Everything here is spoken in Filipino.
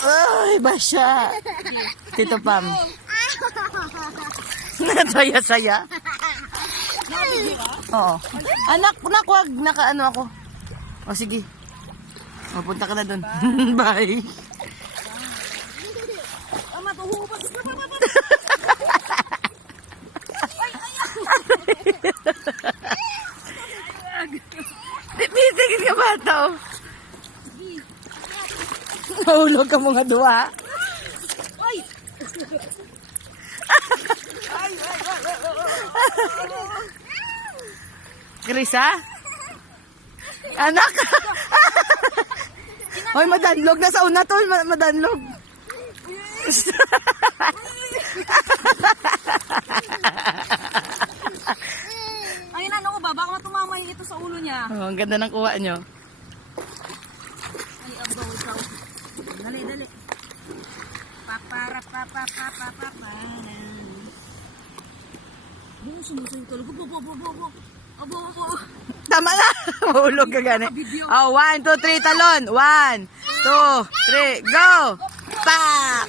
Ay, basya. Tito Pam. Saya-saya. Oo. Anak, wag. Nakaano ako. O, sige. Mapunta ka na dun. Bye. Pitigil ka ba ito? Mahulog ka mga duwa. Krisa? Anak! Hoy, madanlog. Nasa una to, madanlog. Ayun, ano ko ba? Baka matumamay ito sa ulo niya. Oh, ang ganda ng kuha nyo. Ay, ang bawasaw. Dali, dali. Papara. Buong sumusunod ka. Abo. Tama na! Mahulog ka gani. Oh, 1, 2, 3, talon. 1, 2, 3, go! Pak!